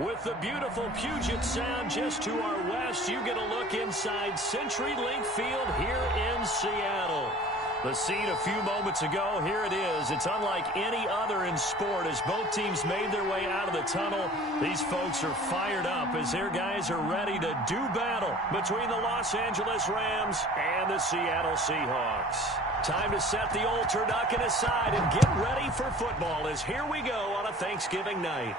With the beautiful Puget Sound just to our west, you get a look inside CenturyLink Field here in Seattle. The scene a few moments ago, here it is. It's unlike any other in sport as both teams made their way out of the tunnel. These folks are fired up as their guys are ready to do battle between the Los Angeles Rams and the Seattle Seahawks. Time to set the old turducken aside and get ready for football as here we go on a Thanksgiving night.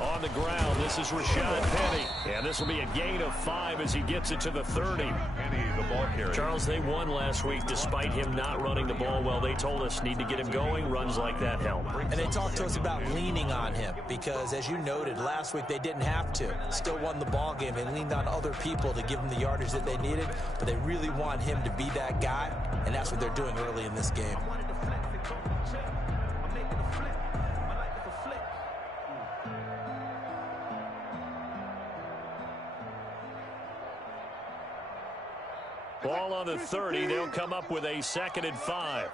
On the ground, this is Rashad Penny. And this will be a gain of 5 as he gets it to the 30. Penny, the ball carrier. Charles, they won last week despite him not running the ball well. They told us need to get him going. Runs like that help. And they talked to us about leaning on him because, as you noted, last week they didn't have to. Still won the ball game. They leaned on other people to give them the yardage that they needed, but they really want him to be that guy, and that's what they're doing early in this game. Ball on the 30. They'll come up with a 2nd and 5.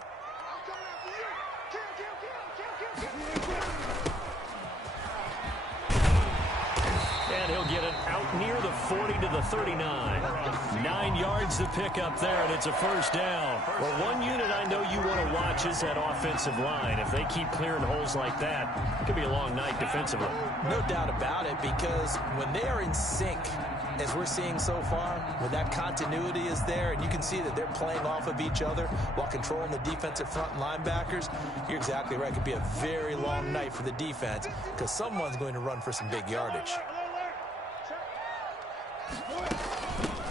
And he'll get it out near the 40 to the 39. 9 yards to pick up there, and it's a first down. Well, one unit I know you want to watch is that offensive line. If they keep clearing holes like that, it could be a long night defensively. No doubt about it, because when they are in sync, as we're seeing so far, when that continuity is there and you can see that they're playing off of each other while controlling the defensive front linebackers, you're exactly right. It could be a very long night for the defense because someone's going to run for some big yardage.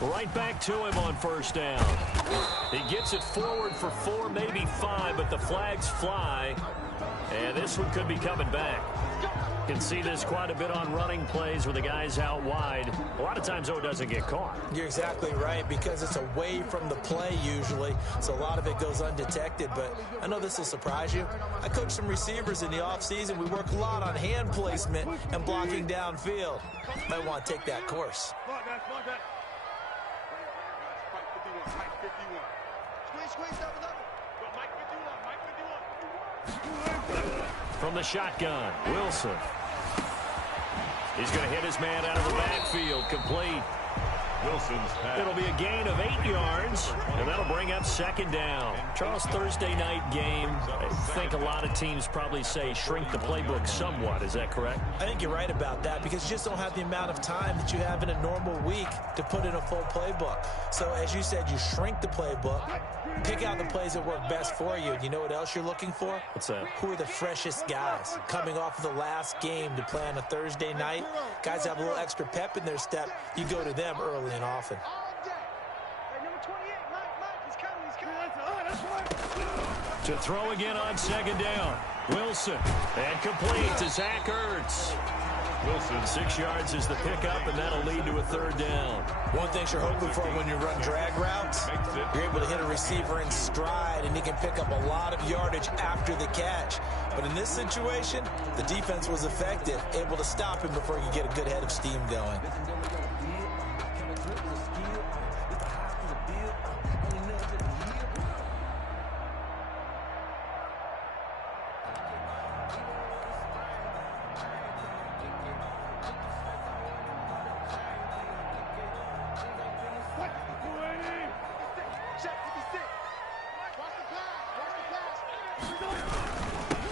Right back to him on first down. He gets it forward for 4, maybe 5, but the flags fly. And this one could be coming back. You can see this quite a bit on running plays where the guy's out wide. A lot of times, though, it doesn't get caught. You're exactly right, because it's away from the play usually, so a lot of it goes undetected. But I know this will surprise you. I coach some receivers in the offseason. We work a lot on hand placement and blocking downfield. Might want to take that course. From the shotgun, Wilson. He's going to hit his man out of the backfield, complete. Wilson's pass. It'll be a gain of 8 yards, and that'll bring up 2nd down. Charles, Thursday night game, I think a lot of teams probably say shrink the playbook somewhat. Is that correct? I think you're right about that because you just don't have the amount of time that you have in a normal week to put in a full playbook. So, as you said, you shrink the playbook, pick out the plays that work best for you. And you know what else you're looking for? What's that? Who are the freshest guys coming off of the last game to play on a Thursday night? Guys have a little extra pep in their step. You go to them early and often. To throw again on 2nd down. Wilson. And complete to Zach Ertz. Wilson, 6 yards is the pickup, and that'll lead to a 3rd down. One thing you're hoping for when you run drag routes, you're able to hit a receiver in stride, and he can pick up a lot of yardage after the catch. But in this situation, the defense was effective, able to stop him before he could get a good head of steam going.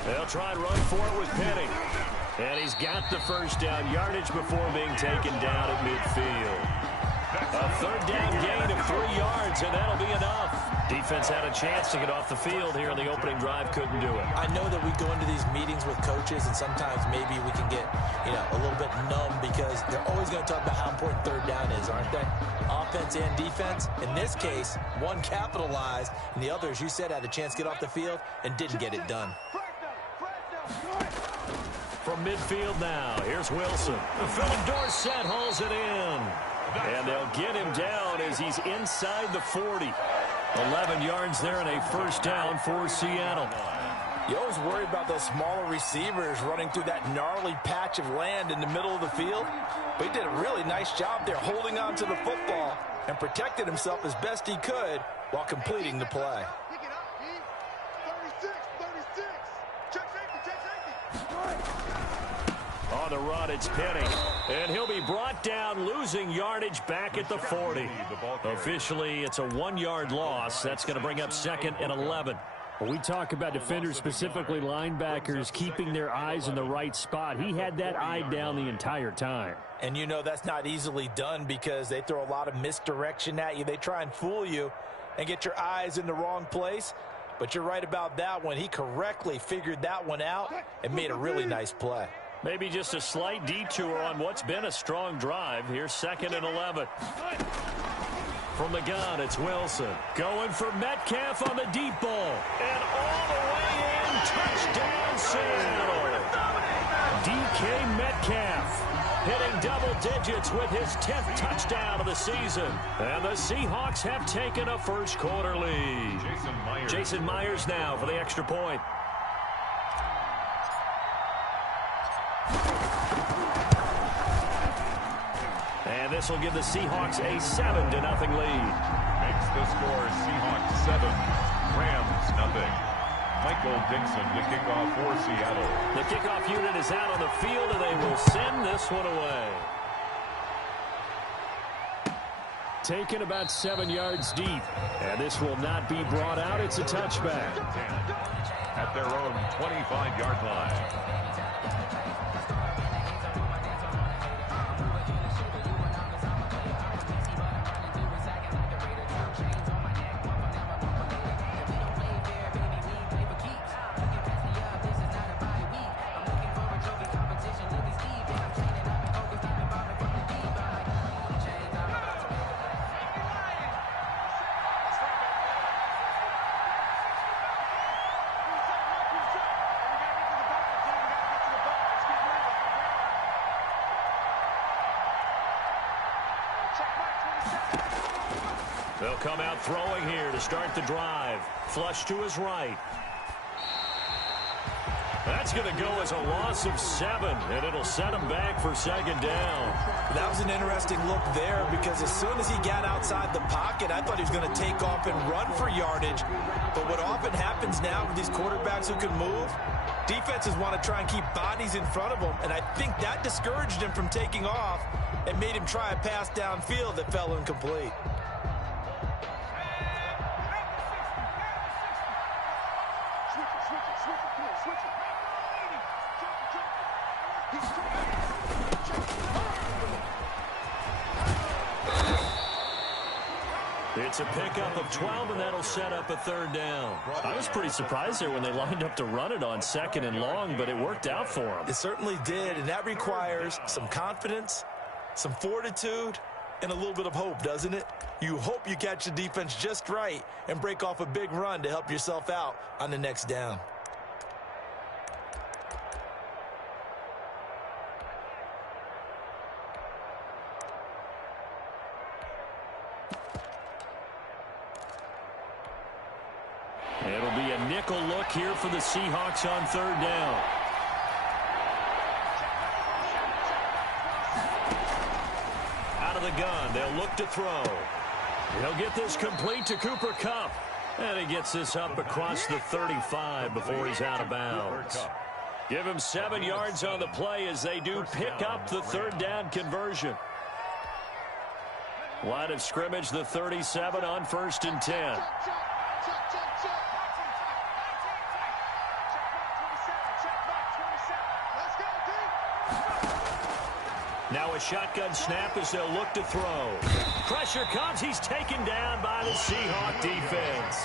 They'll try and run for it with Penny. And he's got the first down yardage before being taken down at midfield. A third down gain of 3 yards, and that'll be enough. Defense had a chance to get off the field here in the opening drive, couldn't do it. I know that we go into these meetings with coaches, and sometimes maybe we can get, a little bit numb because they're always going to talk about how important third down is, aren't they? Offense and defense. In this case, one capitalized, and the other, as you said, had a chance to get off the field and didn't get it done. From midfield now, here's Wilson. Philip Dorsett hauls it in. And they'll get him down as he's inside the 40. 11 yards there and a first down for Seattle. You always worry about those smaller receivers running through that gnarly patch of land in the middle of the field. But he did a really nice job there holding on to the football and protected himself as best he could while completing the play. On the run, it's Penny. And he'll be brought down, losing yardage back at the 40. Officially, it's a 1-yard loss. That's going to bring up 2nd and 11. When we talk about defenders, specifically linebackers, keeping their eyes in the right spot, he had that eye down the entire time. And that's not easily done because they throw a lot of misdirection at you. They try and fool you and get your eyes in the wrong place. But you're right about that one. He correctly figured that one out and made a really nice play. Maybe just a slight detour on what's been a strong drive. Here's 2nd and 11. From the gun, it's Wilson. Going for Metcalf on the deep ball. And all the way in, touchdown Seattle. DK Metcalf hitting double digits with his 10th touchdown of the season. And the Seahawks have taken a first-quarter lead. Jason Myers now for the extra point. And this will give the Seahawks a 7-0 lead. Makes the score Seahawks 7, Rams 0. Michael Dixon to kick off for Seattle. The kickoff unit is out on the field, and they will send this one away. Taken about 7 yards deep. And this will not be brought out. It's a touchback. 10 at their own 25-yard line. They'll come out throwing here to start the drive. Flush to his right. That's going to go as a loss of 7, and it'll set him back for 2nd down. That was an interesting look there because as soon as he got outside the pocket, I thought he was going to take off and run for yardage. But what often happens now with these quarterbacks who can move, defenses want to try and keep bodies in front of them, and I think that discouraged him from taking off and made him try a pass downfield that fell incomplete. It's a pickup of 12, and that'll set up a 3rd down. I was pretty surprised there when they lined up to run it on 2nd and long, but it worked out for them. It certainly did, and that requires some confidence, some fortitude, and a little bit of hope, doesn't it? You hope you catch the defense just right and break off a big run to help yourself out on the next down. It'll be a nickel look here for the Seahawks on 3rd down. Out of the gun, they'll look to throw. He'll get this complete to Cooper Kupp. And he gets this up across the 35 before he's out of bounds. Give him 7 yards on the play as they do pick up the 3rd down conversion. Line of scrimmage, the 37 on 1st and 10. Now a shotgun snap as they'll look to throw. Pressure comes. He's taken down by the Seahawk defense.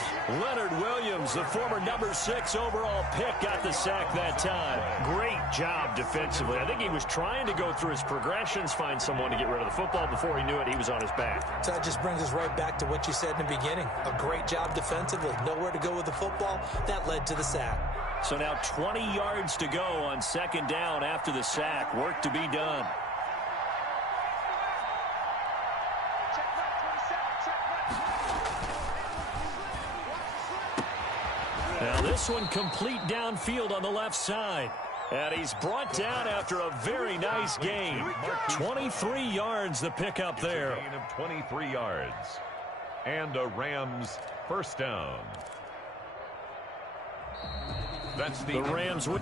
Leonard Williams, the former number 6 overall pick, got the sack that time. Great job defensively. I think he was trying to go through his progressions, find someone to get rid of the football. Before he knew it, he was on his back. So that just brings us right back to what you said in the beginning. A great job defensively. Nowhere to go with the football. That led to the sack. So now 20 yards to go on second down after the sack. Work to be done. Now this one complete downfield on the left side. And he's brought down after a very nice gain. 23 yards the pickup there. Gain of 23 yards. And a Rams first down. That's the Rams with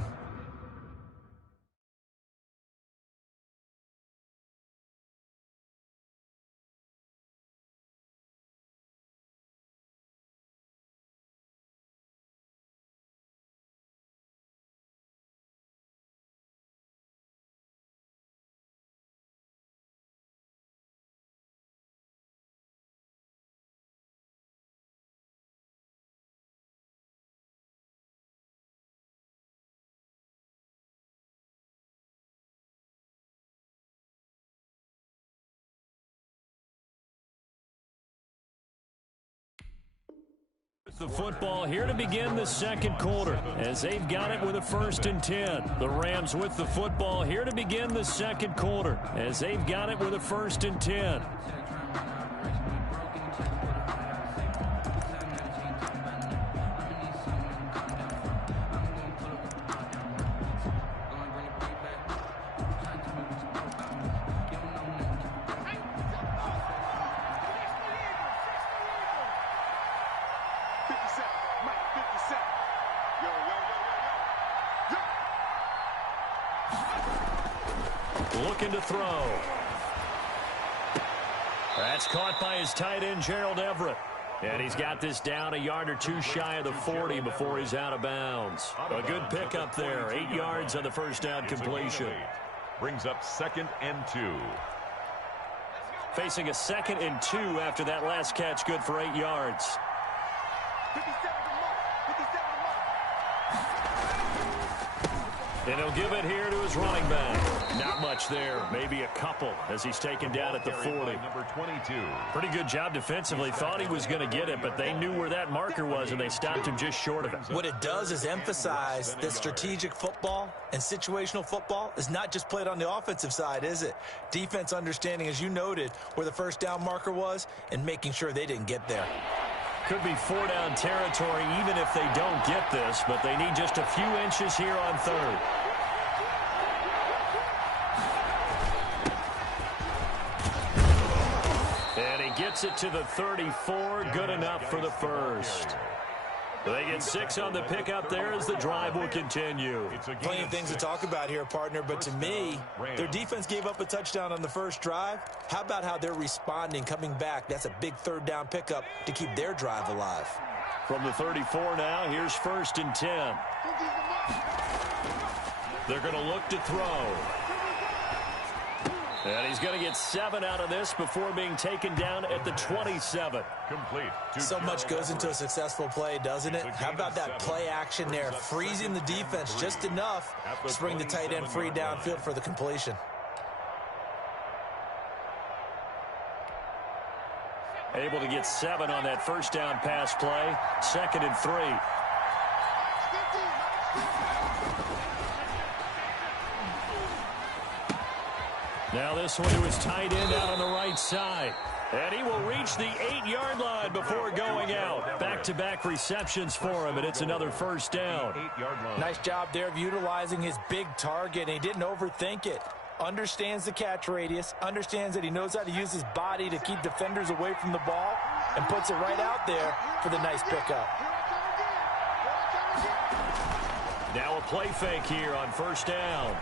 the football here to begin the second quarter as they've got it with a 1st and 10. The Rams with the football here to begin the second quarter as they've got it with a 1st and 10. Looking to throw. That's caught by his tight end, Gerald Everett. And he's got this down a yard or two shy of the 40 before he's out of bounds. A good pickup there. 8 yards on the first down completion. Brings up 2nd and 2. Facing a 2nd and 2 after that last catch, good for 8 yards. And he'll give it here to his running back. Not much there. Maybe a couple as he's taken down at the 40. Number 22. Pretty good job defensively. Thought he was going to get it, but they knew where that marker was, and they stopped him just short of it. What it does is emphasize that strategic football and situational football is not just played on the offensive side, is it? Defense understanding, as you noted, where the first down marker was and making sure they didn't get there. Could be 4-down territory even if they don't get this, but they need just a few inches here on 3rd. And he gets it to the 34. Good enough for the first. They get 6 on the pickup there as the drive will continue. Plenty of things to talk about here, partner, but to me, their defense gave up a touchdown on the first drive. How about how they're responding, coming back? That's a big 3rd down pickup to keep their drive alive. From the 34 now, here's 1st and 10. They're going to look to throw. And he's going to get 7 out of this before being taken down at the 27. Complete. So much goes into a successful play, doesn't it? How about that play action there, freezing the defense just enough to bring the tight end free downfield for the completion. Able to get 7 on that first down pass play. 2nd and 3. Now this one to his tight end out on the right side. And he will reach the 8-yard line before going out. Back-to-back receptions for him, and it's another first down. 8-yard line. Nice job there of utilizing his big target, and he didn't overthink it. Understands the catch radius, understands that he knows how to use his body to keep defenders away from the ball, and puts it right out there for the nice pickup. Now a play fake here on first down.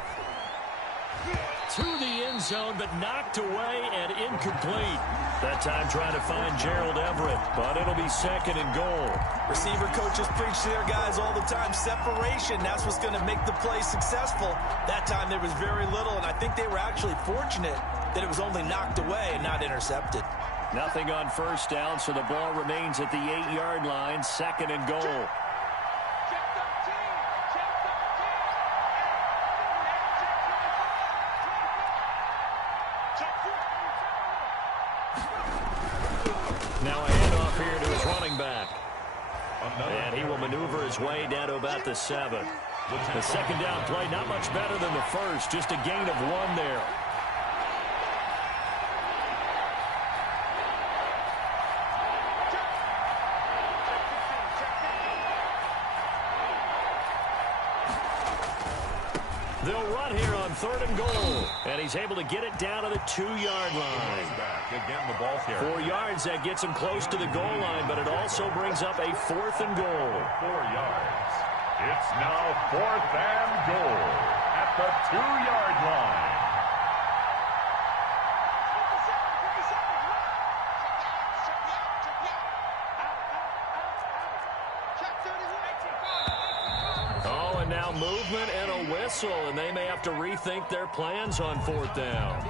To the end zone, but knocked away and incomplete. That time trying to find Gerald Everett, but it'll be 2nd and goal. Receiver coaches preach to their guys all the time. Separation, that's what's going to make the play successful. That time there was very little, and I think they were actually fortunate that it was only knocked away and not intercepted. Nothing on first down, so the ball remains at the 8-yard line, 2nd and goal. Now a handoff here to his running back. And he will maneuver his way down to about the 7. The second down play, not much better than the first, just a gain of 1 there. They'll run here on 3rd and goal. And he's able to get it down to the 2-yard line. Again, the ball carrier. 4 yards, that gets him close to the goal line, but it also brings up a 4th and goal. 4 yards. It's now 4th and goal at the 2-yard line. Oh, and now movement and a whistle, and they may have to rethink their plans on 4th down.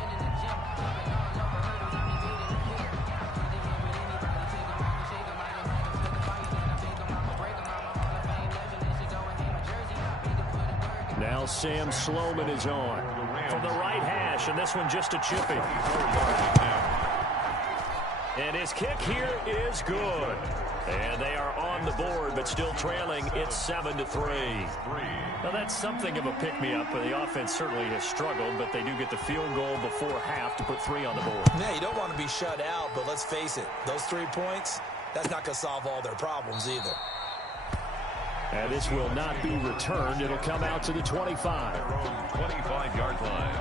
Now Sam Sloman is on from the right hash, and this one just a chippy. And his kick here is good. And they are on the board, but still trailing. It's 7-3. Now, that's something of a pick-me-up. The offense certainly has struggled, but they do get the field goal before half to put 3 on the board. Yeah, you don't want to be shut out, but let's face it. Those 3 points, that's not going to solve all their problems either. And this will not be returned. It'll come out to the 25. 25-yard line.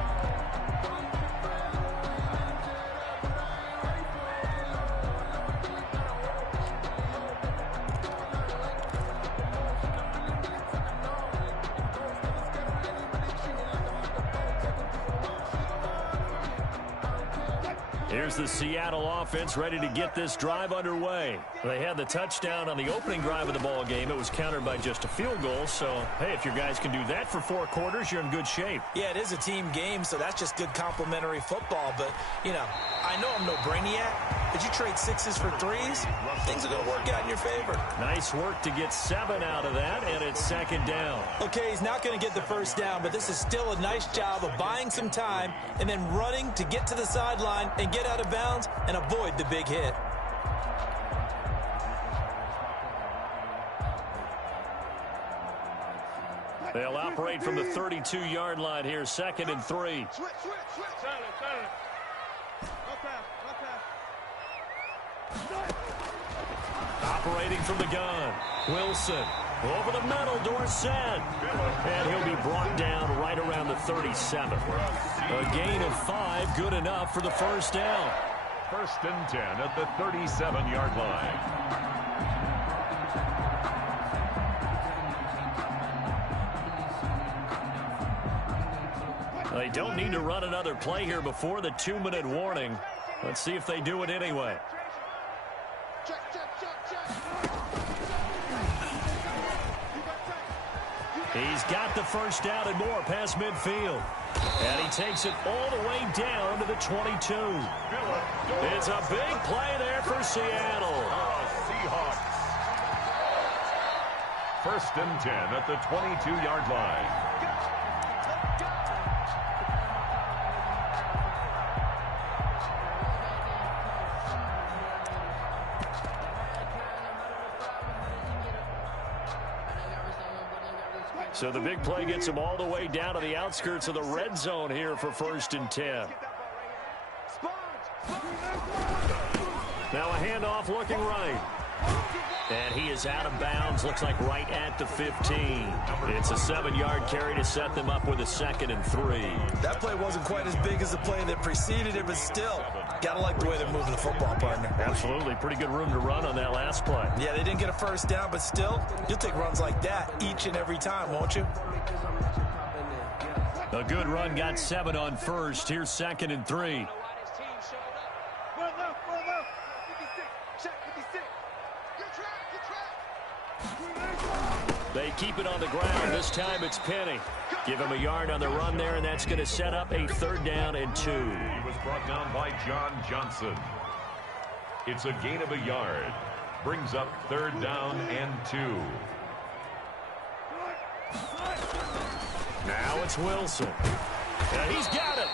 Here's the Seattle offense ready to get this drive underway. They had the touchdown on the opening drive of the ball game. It was countered by just a field goal. So, hey, if your guys can do that for 4 quarters, you're in good shape. Yeah, it is a team game, so that's just good complementary football. But, you know, I know I'm no brainiac, but you trade 6s for 3s, things are going to work out in your favor. Nice work to get 7 out of that, and it's 2nd down. Okay, he's not going to get the first down, but this is still a nice job of buying some time and then running to get to the sideline and get out of bounds and avoid the big hit. They'll operate from the 32-yard line here, 2nd and 3. Operating from the gun, Wilson. Over the middle, Dorsett. And he'll be brought down right around the 37. A gain of 5, good enough for the first down. 1st and 10 at the 37-yard line. They don't need to run another play here before the 2-minute warning. Let's see if they do it anyway. He's got the first down and more past midfield. And he takes it all the way down to the 22. It's a big play there for Seattle. Seahawks. 1st and 10 at the 22-yard line. So the big play gets him all the way down to the outskirts of the red zone here for 1st and 10. Now a handoff looking right. And he is out of bounds, looks like right at the 15. It's a 7-yard carry to set them up with a 2nd and 3. That play wasn't quite as big as the play that preceded it, but still, got to like the way they're moving the football, partner. Absolutely. Pretty good room to run on that last play. Yeah, they didn't get a first down, but still, you'll take runs like that each and every time, won't you? A good run, got 7 on first. Here's 2nd and 3. They keep it on the ground. This time it's Penny. Give him a yard on the run there, and that's going to set up a 3rd down and 2. He was brought down by John Johnson. It's a gain of a yard. Brings up 3rd down and 2. Now it's Wilson. And he's got it.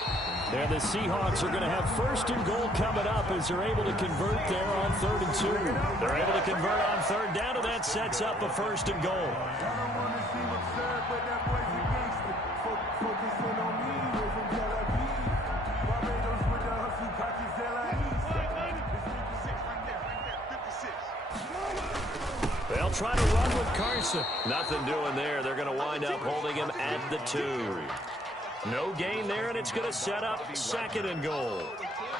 And the Seahawks are going to have 1st and goal coming up as they're able to convert there on 3rd and 2. They're able to convert on 3rd down, and that sets up a 1st and goal. They'll try to run with Carson. Nothing doing there. They're going to wind up holding him at the 2. No gain there, and it's going to set up 2nd and goal.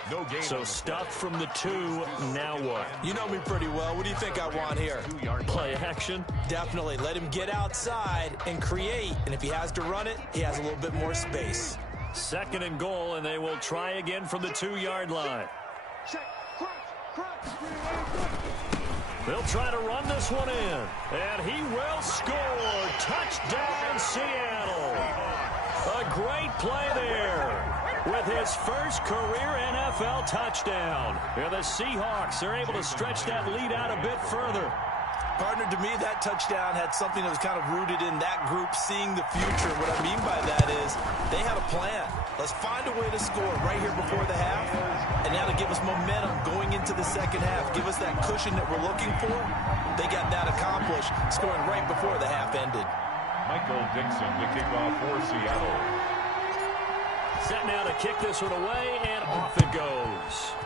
No gain. So stuff from the 2. Now what? You know me pretty well. What do you think I want here? Play action? Definitely. Let him get outside and create. And if he has to run it, he has a little bit more space. 2nd and goal, and they will try again from the 2-yard line. They'll try to run this one in. And he will score. Touchdown, Seattle. A great play there with his first career NFL touchdown. And the Seahawks are able to stretch that lead out a bit further. Partner, to me, that touchdown had something that was kind of rooted in that group seeing the future. What I mean by that is they had a plan. Let's find a way to score right here before the half, and that'll give us momentum going into the second half. Give us that cushion that we're looking for. They got that accomplished, scoring right before the half ended. Michael Dixon to kick off for Seattle. Set now to kick this one away, and off it goes.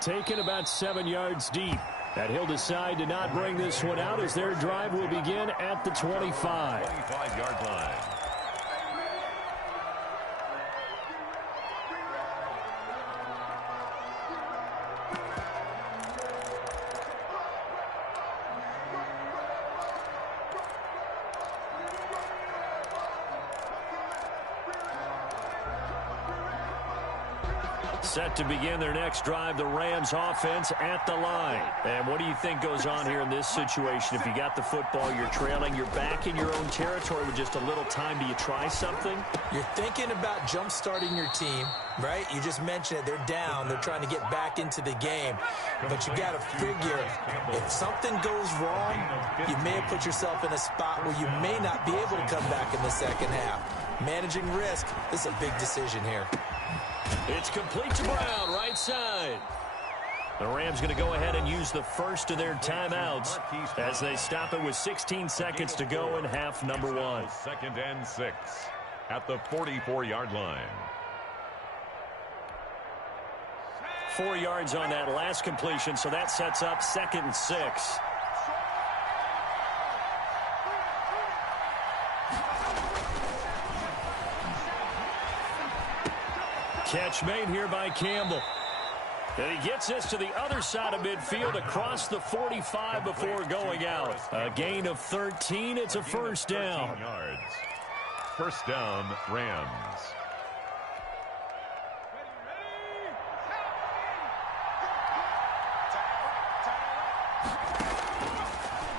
Taken about 7 yards deep. And he'll decide to not bring this one out as their drive will begin at the 25. 25-yard line. Set to begin their next drive, the Rams offense at the line. And what do you think goes on here in this situation? If you got the football, you're trailing, you're back in your own territory with just a little time. Do you try something? You're thinking about jump-starting your team, right? You just mentioned it. They're down. They're trying to get back into the game. But you got to figure if something goes wrong, you may have put yourself in a spot where you may not be able to come back in the second half. Managing risk, this is a big decision here. It's complete to Brown, right side. The Rams going to go ahead and use the first of their timeouts as they stop it with 16 seconds to go in half number 1. 2nd and 6 at the 44-yard line. 4 yards on that last completion, so that sets up 2nd and 6. Catch made here by Campbell. And he gets this to the other side of midfield across the 45 before going out. A gain of 13. It's a 1st down. Yards. 1st down, Rams.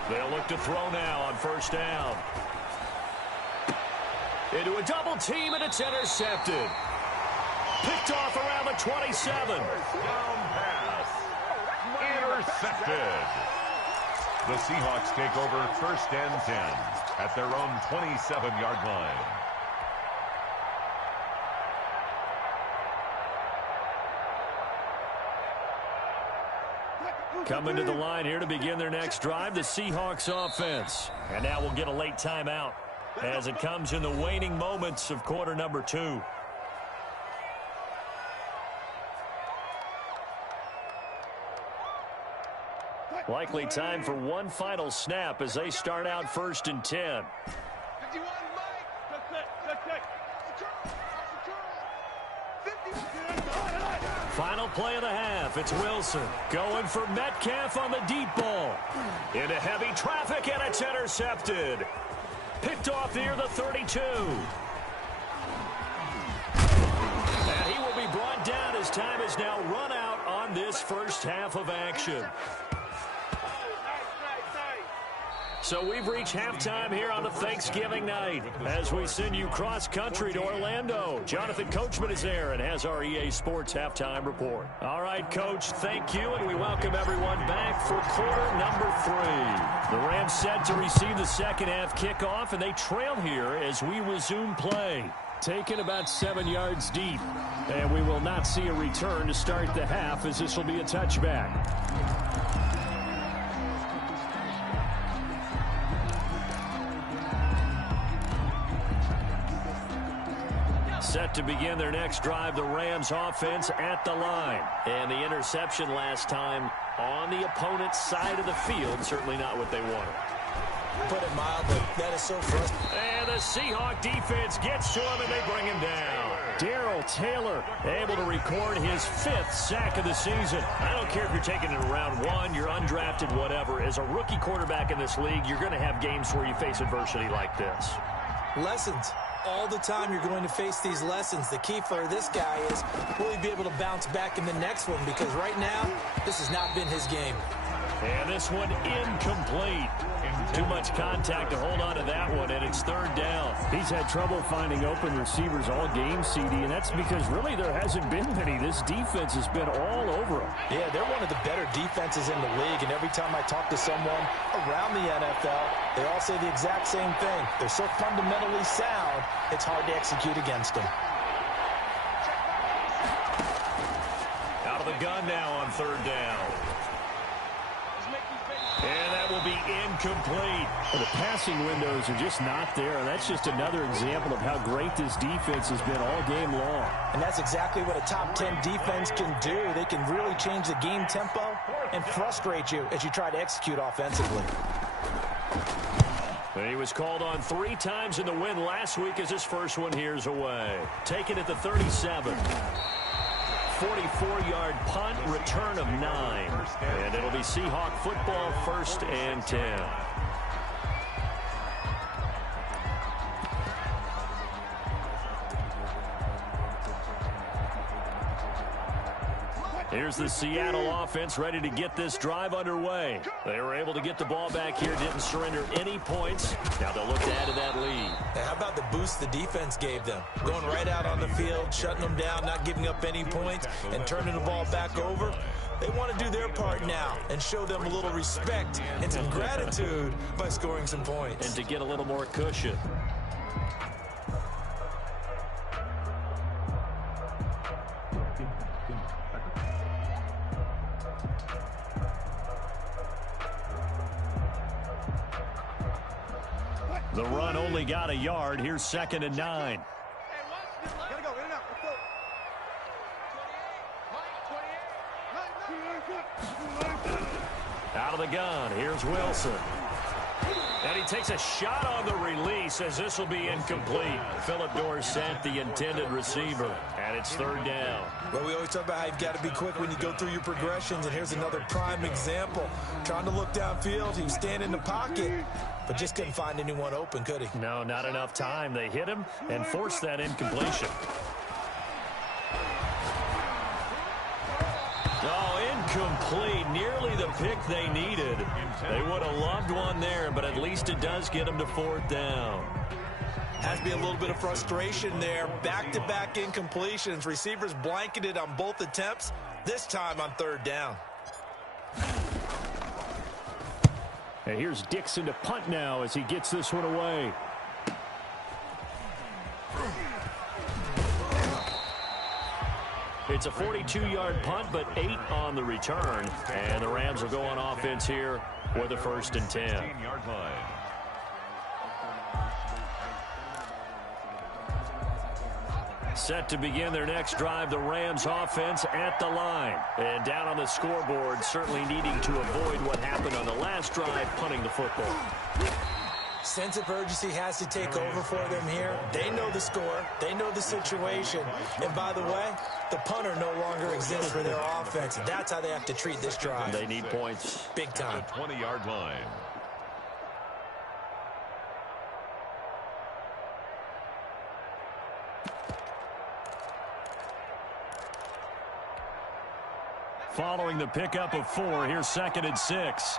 They'll look to throw now on 1st down. Into a double team, and it's intercepted. Picked off around the 27. Down pass. Intercepted. The Seahawks take over 1st and 10 at their own 27-yard line. Coming to the line here to begin their next drive, the Seahawks offense. And now we'll get a late timeout as it comes in the waning moments of quarter number 2. Likely time for one final snap as they start out 1st and 10. Final play of the half. It's Wilson going for Metcalf on the deep ball. Into heavy traffic, and it's intercepted. Picked off near the 32. And he will be brought down as time is now run out on this first half of action. So we've reached halftime here on the Thanksgiving night as we send you cross-country to Orlando. Jonathan Coachman is there and has our EA Sports halftime report. All right, Coach, thank you, and we welcome everyone back for quarter number 3. The Rams set to receive the second half kickoff, and they trail here as we resume play. Taken about 7 yards deep, and we will not see a return to start the half as this will be a touchback. Set to begin their next drive, the Rams offense at the line. And the interception last time on the opponent's side of the field, certainly not what they wanted. Put it mildly, that is so frustrating. And the Seahawk defense gets to him, and they bring him down. Darrell Taylor able to record his 5th sack of the season. I don't care if you're taking it in round 1, you're undrafted, whatever. As a rookie quarterback in this league, you're going to have games where you face adversity like this. Lessons. All the time you're going to face these lessons. The key for this guy is, will he be able to bounce back in the next one? Because right now, this has not been his game. And this one incomplete. Too much contact to hold on to that one, and it's 3rd down. He's had trouble finding open receivers all game, CD, and that's because really there hasn't been many. This defense has been all over him. Yeah, they're one of the better defenses in the league, and every time I talk to someone around the NFL, they all say the exact same thing. They're so fundamentally sound, it's hard to execute against them. Out of the gun now on 3rd down. And that will be incomplete. Well, the passing windows are just not there, and that's just another example of how great this defense has been all game long. And that's exactly what a top 10 defense can do. They can really change the game tempo and frustrate you as you try to execute offensively. He was called on 3 times in the win last week as his first one here's away. Taken at the 37. 44-yard punt, return of 9. And it'll be Seahawk football, 1st and 10. Here's the Seattle offense ready to get this drive underway. They were able to get the ball back here, didn't surrender any points. Now they'll look to add to that lead. And how about the boost the defense gave them? Going right out on the field, shutting them down, not giving up any points, and turning the ball back over. They want to do their part now and show them a little respect and some gratitude by scoring some points. And to get a little more cushion. The run only got a yard. Here's 2nd and 9. Out of the gun. Here's Wilson. And he takes a shot on the release as this will be incomplete. Philip Dorsett, the intended receiver. And it's 3rd down. Well, we always talk about how you've got to be quick when you go through your progressions, and here's another prime example. Trying to look downfield, he was standing in the pocket, but just couldn't find anyone open, could he? No, not enough time. They hit him and forced that incompletion. Oh, incomplete. Nearly the pick they needed. They would have loved one there, but at least it does get them to 4th down. Has to be a little bit of frustration there. Back-to-back incompletions. Receivers blanketed on both attempts, this time on 3rd down. And here's Dixon to punt now as he gets this one away. It's a 42-yard punt, but 8 on the return. And the Rams will go on offense here with a 1st and 10. Set to begin their next drive, the Rams offense at the line. And down on the scoreboard, certainly needing to avoid what happened on the last drive, punting the football. Sense of urgency has to take over for them here. They know the score. They know the situation. And by the way, the punter no longer exists for their offense. That's how they have to treat this drive. They need points. Big time. 20-yard line. following the pickup of 4. Here's 2nd and 6.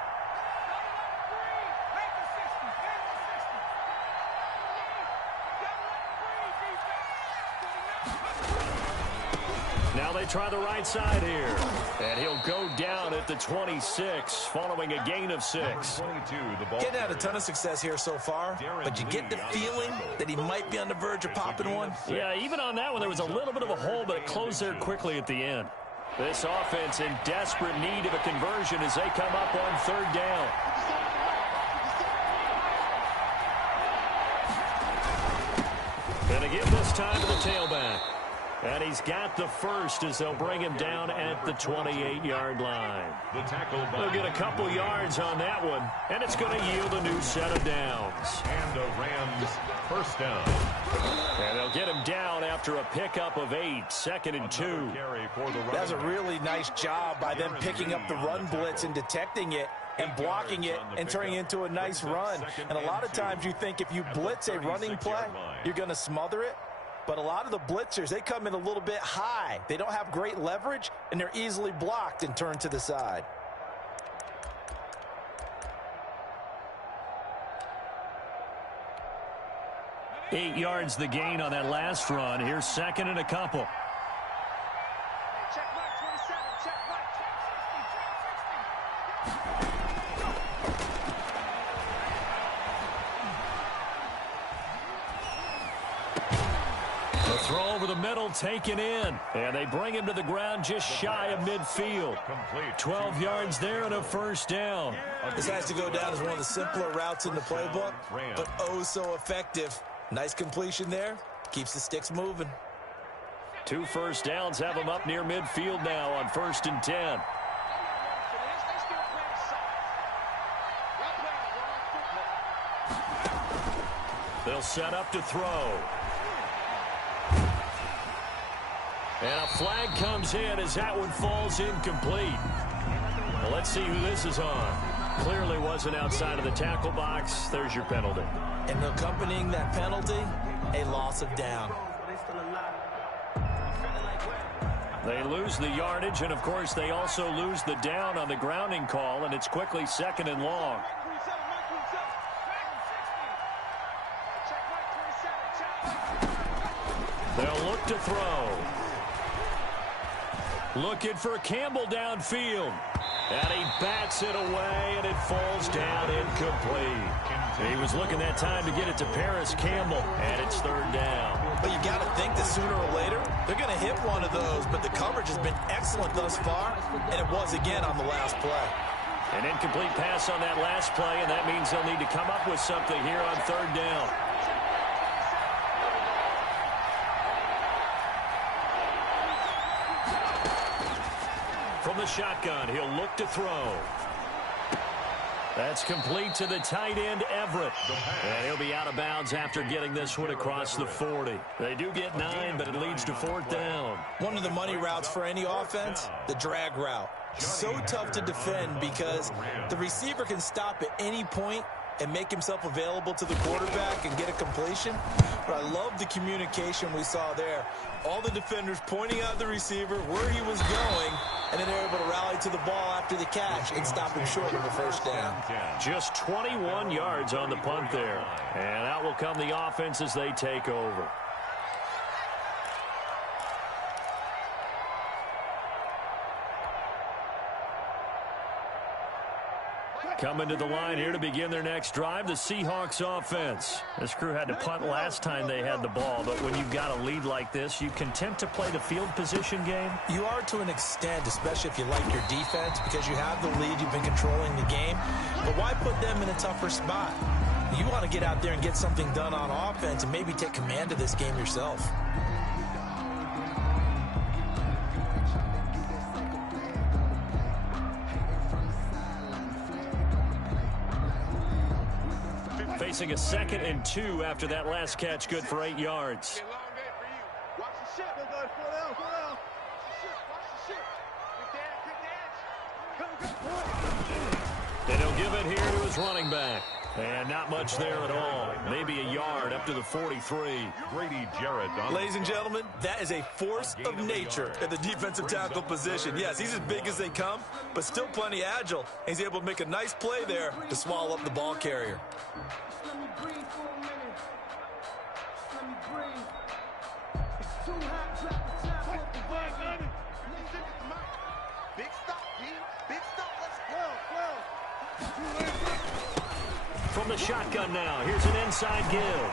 Now they try the right side here. And he'll go down at the 26 following a gain of 6. Getting had a ton of success here so far, but you get the feeling that he might be on the verge of popping one. Yeah, even on that one, there was a little bit of a hole, but it closed there quickly at the end. This offense in desperate need of a conversion as they come up on 3rd down. And again this time to the tailback. And he's got the first as they'll bring him down at the 28-yard line. They'll get a couple yards on that one, and it's going to yield a new set of downs. And the Rams first down. And they'll get him down after a pickup of 8, 2nd and 2. That's a really nice job by them picking up the run blitz and detecting it and blocking it and turning it into a nice run. And a lot of times you think if you blitz a running play, you're going to smother it. But a lot of the blitzers, they come in a little bit high. They don't have great leverage, and they're easily blocked and turned to the side. Eight yards the gain on that last run. Here's 2nd and a couple. Throw over the middle, taken in. And they bring him to the ground just shy of midfield. 12 yards there and a first down. This has to go down as one of the simpler routes in the playbook, but oh so effective. Nice completion there. Keeps the sticks moving. 2 first downs have him up near midfield now on 1st and 10. They'll set up to throw. And a flag comes in as that one falls incomplete. Well, let's see who this is on. Clearly wasn't outside of the tackle box. There's your penalty. And accompanying that penalty, a loss of down. They lose the yardage, and, of course, they also lose the down on the grounding call, and it's quickly 2nd and long. They'll look to throw. Looking for Campbell downfield. And he bats it away, and it falls down incomplete. He was looking that time to get it to Paris Campbell, and it's 3rd down. But you got to think that sooner or later, they're going to hit one of those, but the coverage has been excellent thus far, and it was again on the last play. An incomplete pass on that last play, and that means they'll need to come up with something here on 3rd down. From the shotgun, he'll look to throw. That's complete to the tight end, Everett. And he'll be out of bounds after getting this one across the 40. They do get 9, but it leads to 4th down. One of the money routes for any offense, the drag route. So tough to defend because the receiver can stop at any point and make himself available to the quarterback and get a completion. But I love the communication we saw there. All the defenders pointing out the receiver, where he was going, and then they're able to rally to the ball after the catch and stop him short of a first down. Just 21 yards on the punt there. And out will come the offense as they take over. Coming to the line here to begin their next drive, the Seahawks offense. This crew had to punt last time they had the ball, but when you've got a lead like this, you content to play the field position game? You are to an extent, especially if you like your defense, because you have the lead, you've been controlling the game. But why put them in a tougher spot? You want to get out there and get something done on offense and maybe take command of this game yourself. Facing a 2nd and 2 after that last catch, good for 8 yards. And he'll give it here to his running back. And not much there at all. Maybe a yard up to the 43. Grady Jarrett. Ladies and gentlemen, that is a force of nature at the defensive tackle position. Yes, he's as big as they come, but still plenty agile. He's able to make a nice play there to swallow up the ball carrier. Let me breathe for a minute. Let me breathe. It's too hot, drop the top off the wagon. Big stop, D. Big stop. Let's go. From the shotgun now, here's an inside give.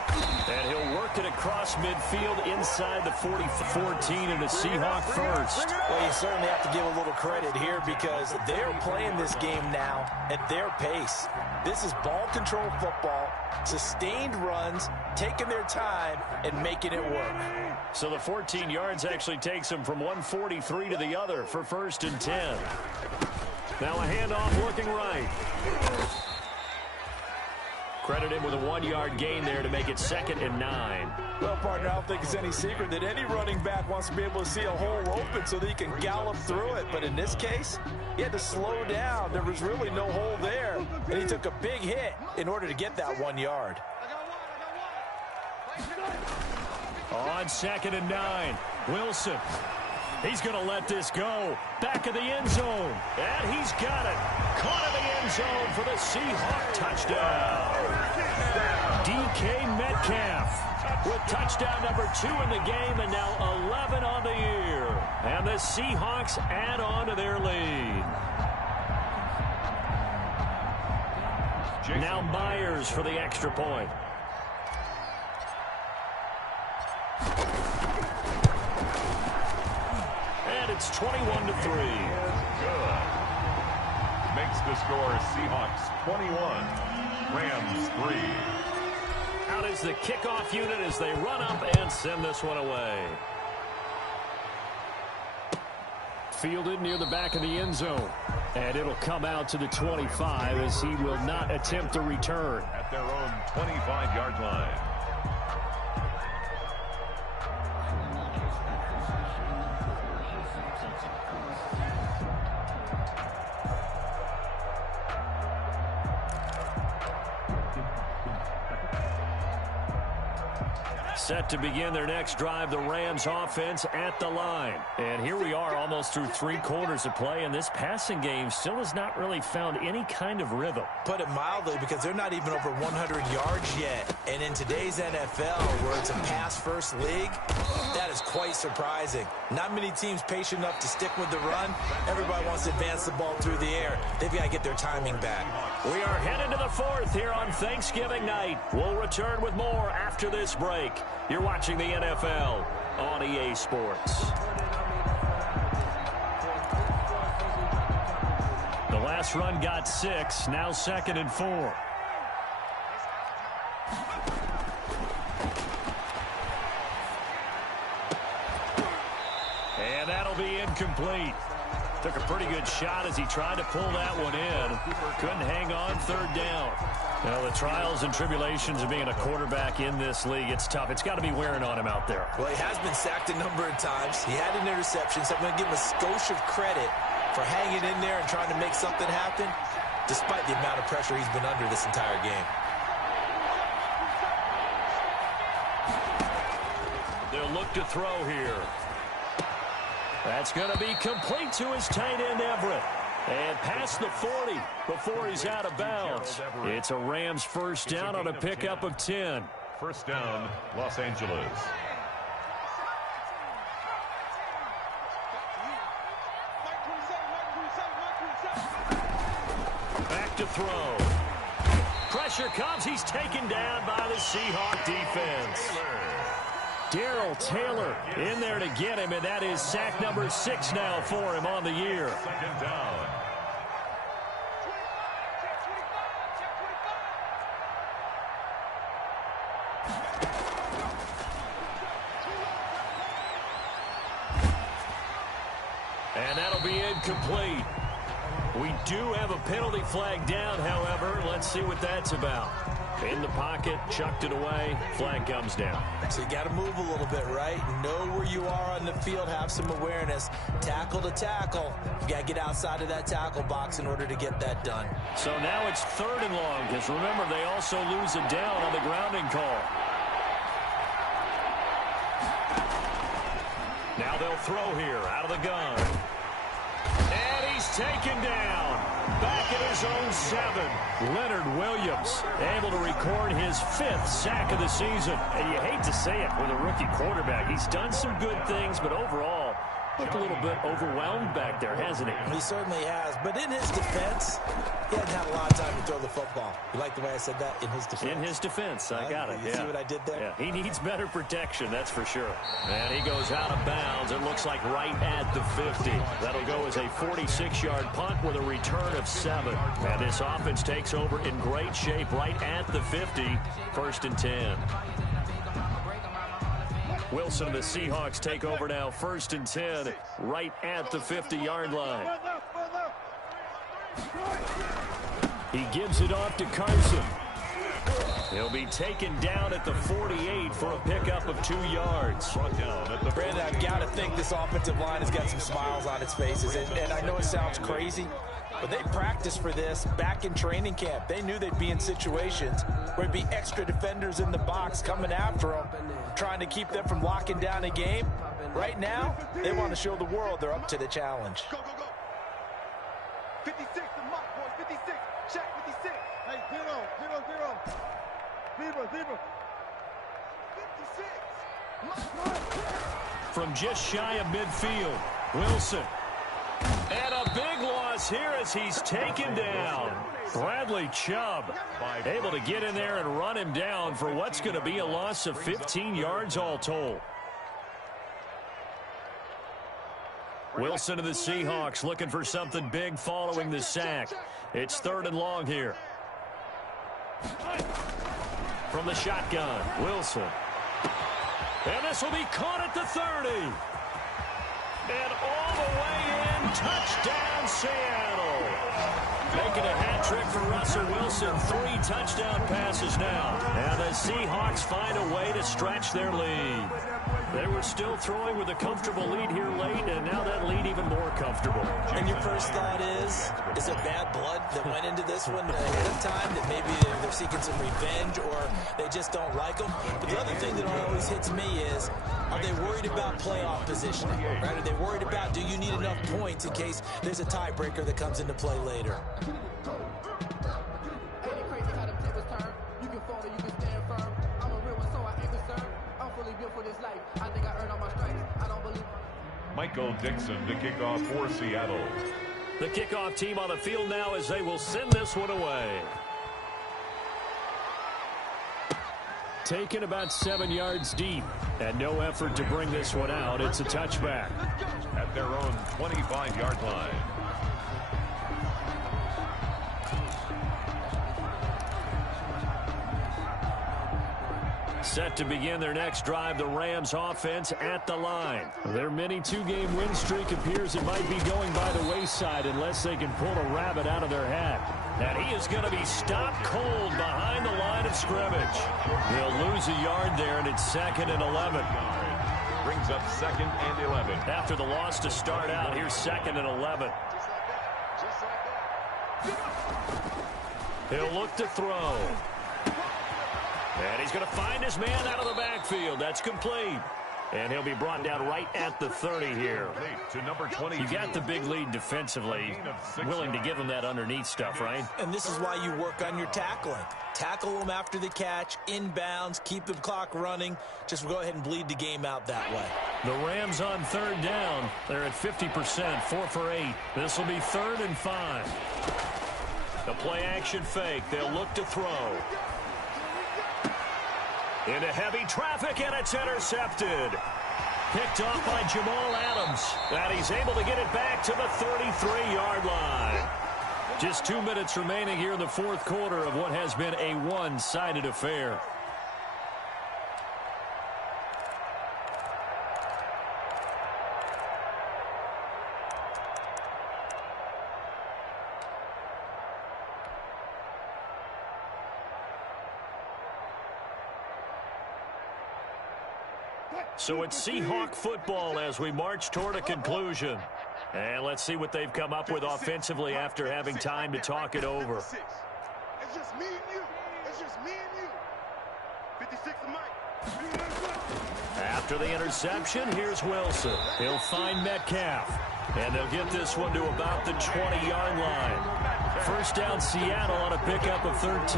And he'll work it across midfield inside the 40-14 and a Seahawk first. Well, you certainly have to give a little credit here because they're playing this game now at their pace. This is ball control football, sustained runs, taking their time, and making it work. So the 14 yards actually takes them from 143 to the other for 1st and 10. Now a handoff looking right. Credit him with a 1-yard gain there to make it 2nd and 9. Well, partner, I don't think it's any secret that any running back wants to be able to see a hole open so that he can gallop through it. But in this case, he had to slow down. There was really no hole there, and he took a big hit in order to get that 1 yard. On 2nd and 9, Wilson. He's going to let this go. Back of the end zone. And he's got it. Caught in the end zone for the Seahawk touchdown. DK Metcalf with touchdown number 2 in the game and now 11 on the year. And the Seahawks add on to their lead. Now Myers for the extra point. And it's 21-3. Good. Makes the score Seahawks 21, Rams 3. Out is the kickoff unit as they run up and send this one away. Fielded near the back of the end zone. And it'll come out to the 25 as he will not attempt a return. At their own 25-yard line. Set to begin their next drive, the Rams offense at the line. And here we are almost through 3 quarters of play, and this passing game still has not really found any kind of rhythm. Put it mildly, because they're not even over 100 yards yet. And in today's NFL, where it's a pass-first league, that is quite surprising. Not many teams patient enough to stick with the run. Everybody wants to advance the ball through the air. They've got to get their timing back. We are headed to the 4th here on Thanksgiving night. We'll return with more after this break. You're watching the NFL on EA Sports. The last run got 6, now 2nd and 4. And that'll be incomplete. Took a pretty good shot as he tried to pull that one in. Couldn't hang on 3rd down. Well, the trials and tribulations of being a quarterback in this league, it's tough. It's got to be wearing on him out there. Well, he has been sacked a number of times. He had an interception, so I'm going to give him a skosh of credit for hanging in there and trying to make something happen, despite the amount of pressure he's been under this entire game. They'll look to throw here. That's going to be complete to his tight end, Everett. And past the 40 before he's out of bounds. It's a Rams first down on a pickup of 10. First down, Los Angeles. Back to throw. Pressure comes. He's taken down by the Seahawk defense. Darrell Taylor in there to get him, and that is sack number 6 now for him on the year. 2nd down. And that'll be incomplete. We do have a penalty flag down, however. Let's see what that's about. In the pocket, chucked it away, flag comes down. So you got to move a little bit, right? Know where you are on the field, have some awareness. Tackle to tackle. You got to get outside of that tackle box in order to get that done. So now it's 3rd and long, because remember, they also lose it down on the grounding call. Now they'll throw here, out of the gun. And he's taken down. Back at his own 7. Leonard Williams able to record his 5th sack of the season. And you hate to say it with a rookie quarterback. He's done some good things, but overall, looked a little bit overwhelmed back there, hasn't he? He certainly has. But in his defense, he hasn't had a lot of time to throw the football. You like the way I said that? In his defense. In his defense. I got it. You see what I did there? Yeah, he needs better protection, that's for sure. And he goes out of bounds. It looks like right at the 50. That'll go as a 46-yard punt with a return of 7. And this offense takes over in great shape right at the 50. 1st and 10. Wilson and the Seahawks take over now. 1st and 10 right at the 50-yard line. He gives it off to Carson. He'll be taken down at the 48 for a pickup of 2 yards. Brandon, I've got to think this offensive line has got some smiles on its faces. And I know it sounds crazy, but they practiced for this back in training camp. They knew they'd be in situations where there'd be extra defenders in the box coming after them, trying to keep them from locking down a game. Right now, they want to show the world they're up to the challenge. Go, go, go. 56, the mark, boys. 56. Check 56. Hey, 0, 0, 0. Zebra, zebra. 56. From just shy of midfield, Wilson. And a big loss here as he's taken down. Bradley Chubb able to get in there and run him down for what's going to be a loss of 15 yards all told. Wilson and the Seahawks looking for something big following the sack. It's 3rd and long here. From the shotgun, Wilson. And this will be caught at the 30. And all the way in, touchdown Seattle. Making a hat trick for Russell Wilson. 3 touchdown passes now. And the Seahawks find a way to stretch their lead. They were still throwing with a comfortable lead here late, and now that lead even more comfortable. And your first thought is it bad blood that went into this one ahead of time, that maybe they're seeking some revenge or they just don't like them? But the other thing that always hits me is, are they worried about playoff positioning? Right? Are they worried about, do you need enough points in case there's a tiebreaker that comes into play later? Michael Dixon to kick off for Seattle. The kickoff team on the field now as they will send this one away. Taken about 7 yards deep and no effort to bring this one out. It's a touchback. At their own 25-yard line. Set to begin their next drive, the Rams offense at the line. Their mini 2-game win streak appears it might be going by the wayside unless they can pull a rabbit out of their hat. And he is going to be stopped cold behind the line of scrimmage. They'll lose a yard there, and it's 2nd and 11. Brings up 2nd and 11. After the loss to start out, here's 2nd and 11. He'll look to throw. And he's going to find his man out of the backfield. That's complete. And he'll be brought down right at the 30 here. To number 20. You got the big lead defensively. Willing to give him that underneath stuff, right? And this is why you work on your tackling. Tackle them after the catch, inbounds, keep the clock running. Just go ahead and bleed the game out that way. The Rams on 3rd down. They're at 50%, 4 for 8. This will be 3rd and 5. The play action fake. They'll look to throw. Into heavy traffic, and it's intercepted. Picked off by Jamal Adams. And he's able to get it back to the 33-yard line. Just 2 minutes remaining here in the 4th quarter of what has been a one-sided affair. So it's Seahawk football as we march toward a conclusion. And let's see what they've come up with offensively after having time to talk it over. It's just me and you. It's just me and you. 56 to Mike. After the interception, here's Wilson. He'll find Metcalf. And they'll get this one to about the 20-yard line. First down, Seattle on a pickup of 13.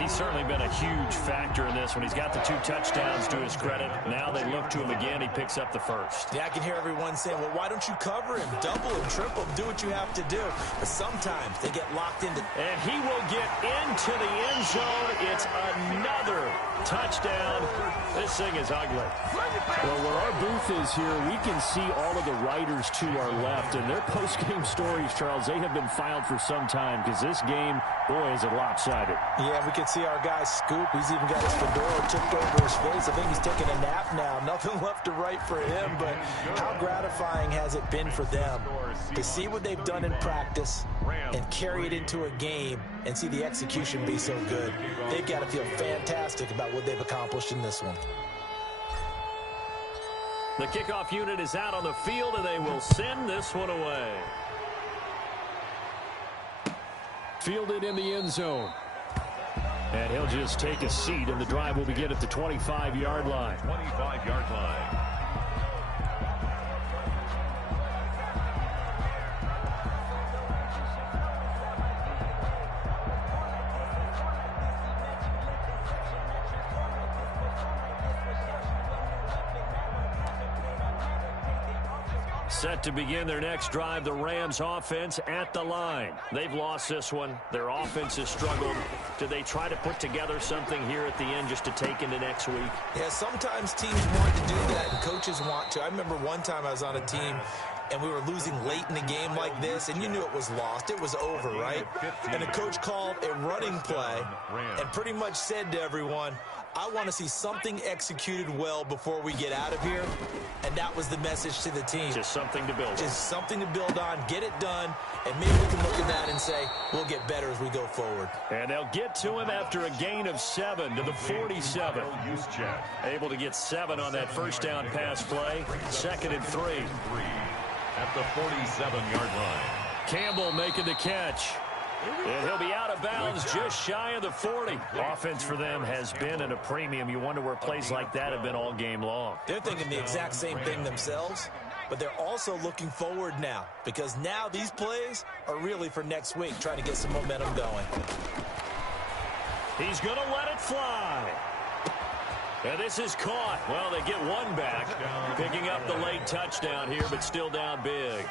He's certainly been a huge factor in this one. He's got the 2 touchdowns to his credit. Now they look to him again. He picks up the first. Yeah, I can hear everyone saying, well, why don't you cover him? Double him, triple him, do what you have to do. But sometimes they get locked into... And he will get into the end zone. It's another touchdown. This thing is ugly. Well, where our booth is here, we can see all of the writers to our left. And their post-game stories, Charles, they have been filed for some time because this game, boy, is it lopsided. Yeah, we can see our guy Scoop. He's even got his fedora tipped over his face. I think he's taking a nap now. Nothing left to write for him, but how gratifying has it been for them to see what they've done in practice and carry it into a game and see the execution be so good. They've got to feel fantastic about what they've accomplished in this one. The kickoff unit is out on the field, and they will send this one away. Fielded in the end zone. And he'll just take a seat, and the drive will begin at the 25-yard line. 25-yard line. Set to begin their next drive, the Rams offense at the line. They've lost this one. Their offense has struggled. Do they try to put together something here at the end just to take into next week? Yeah, sometimes teams want to do that and coaches want to. I remember one time I was on a team and we were losing late in a game like this, and you knew it was lost. It was over, right? And the coach called a running play and pretty much said to everyone, I want to see something executed well before we get out of here. And that was the message to the team. Just something to build on. Just something to build on, get it done, and maybe we can look at that and say, we'll get better as we go forward. And they'll get to him after a gain of 7 to the 47. Able to get 7 on that first down pass play. 2nd and 3. At the 47-yard line. Campbell making the catch. And he'll be out of bounds just shy of the 40. Offense for them has been at a premium. You wonder where plays like that have been all game long. They're thinking the exact same thing themselves, but they're also looking forward now because now these plays are really for next week, trying to get some momentum going. He's going to let it fly. And this is caught. Well, they get one back, picking up the late touchdown here, but still down big.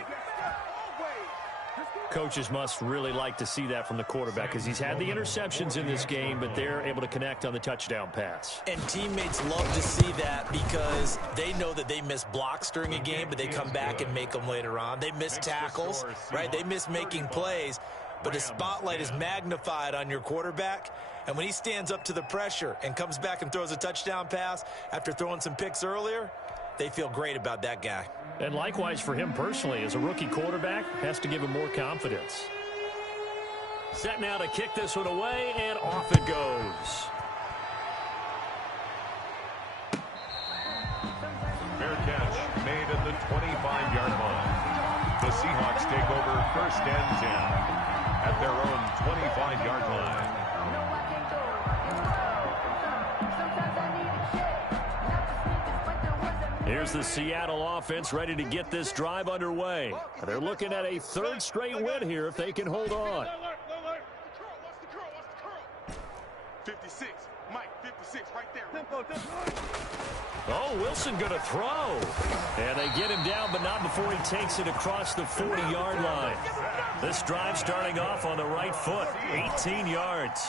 Coaches must really like to see that from the quarterback because he's had the interceptions in this game, but they're able to connect on the touchdown pass. And teammates love to see that because they know that they miss blocks during a game, but they come back and make them later on. They miss tackles, right? They miss making plays, but the spotlight is magnified on your quarterback. And when he stands up to the pressure and comes back and throws a touchdown pass after throwing some picks earlier, they feel great about that guy. And likewise for him personally, as a rookie quarterback, has to give him more confidence. Set now to kick this one away, and off it goes. Fair catch made at the 25-yard line. The Seahawks take over 1st and 10 at their own 25-yard line. Here's the Seattle offense ready to get this drive underway. They're looking at a 3rd straight win here if they can hold on. 56, Mike, 56, right there. Oh, Wilson going to throw. And they get him down, but not before he takes it across the 40-yard line. This drive starting off on the right foot, 18 yards.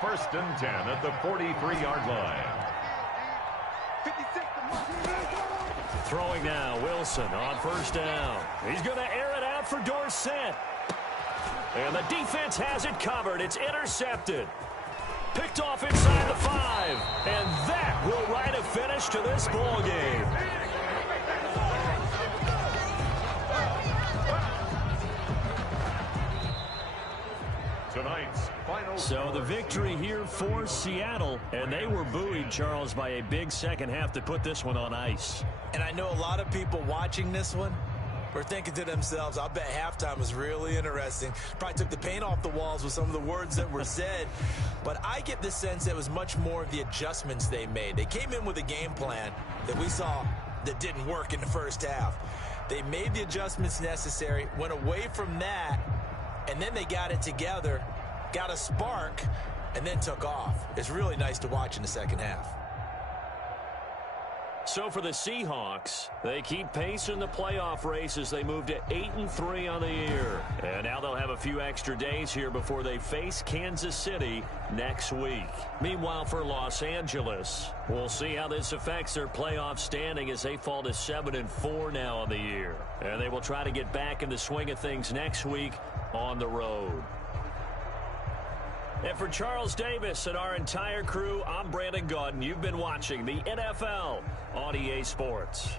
1st and 10 at the 43-yard line. Throwing now, Wilson on 1st down. He's going to air it out for Dorsett. And the defense has it covered. It's intercepted. Picked off inside the 5. And that will write a finish to this ball game. tonight's final. So the victory here for Seattle, and they were buoyed, Charles, by a big second half to put this one on ice. And I know a lot of people watching this one were thinking to themselves, I'll bet halftime was really interesting. Probably took the paint off the walls with some of the words that were said. But I get the sense that it was much more of the adjustments they made. They came in with a game plan that we saw that didn't work in the first half. They made the adjustments necessary, went away from that, and then they got it together, got a spark, and then took off. It's really nice to watch in the second half. So for the Seahawks, they keep pace in the playoff race as they move to 8-3 on the year. And now they'll have a few extra days here before they face Kansas City next week. Meanwhile, for Los Angeles, we'll see how this affects their playoff standing as they fall to 7-4 now on the year. And they will try to get back in the swing of things next week on the road. And for Charles Davis and our entire crew, I'm Brandon Gaudin. You've been watching the NFL on EA Sports.